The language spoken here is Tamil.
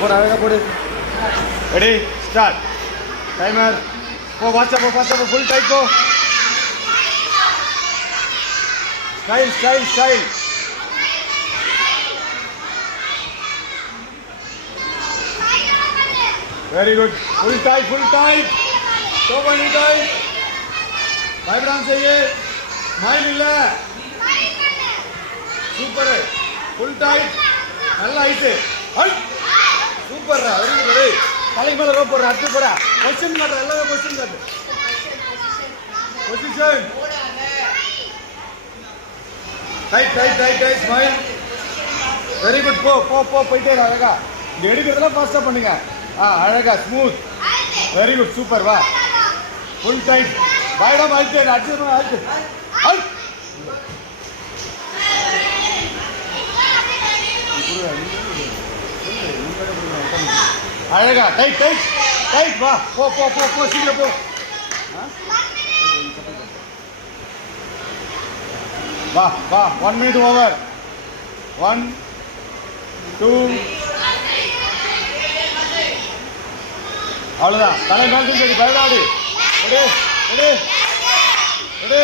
போடு அழகாக போடு. Ready start. டைமர். போ வாட்ஸ்அப் ஃபுல் டைட் போ. Style. Very good. Full tight. So பண்ணி டைட். பயப்படாம செய்ய. மைண்ட் இல்லை. சூப்பர். Full tight. நல்லா ஆயிட்டு. சூப்பர்ரா. Very good. தலைக்கு மேலே ரோப் போடுற. அடுத்து போடா. பொசிஷன் காட்டுற. எல்லாமே பொசிஷன் காட்டு. Position. Tight. Smile. Very good. போயிட்டே அழகா. இங்கே எடுக்கிறதெல்லாம் ஃபாஸ்ட்டாக பண்ணுங்க. அழகா ஸ்மூத். Very good. சூப்பர். வா. Full tight. பயடாம ஆயிட்டு. அடுத்து. அழகா. டைட். வா. போ சீக்கிரம் போ. வா 1 minute ஓவர். 1 2 அவ்வளோதான். தலை மேலே சரி பயப்படாது. ரெடி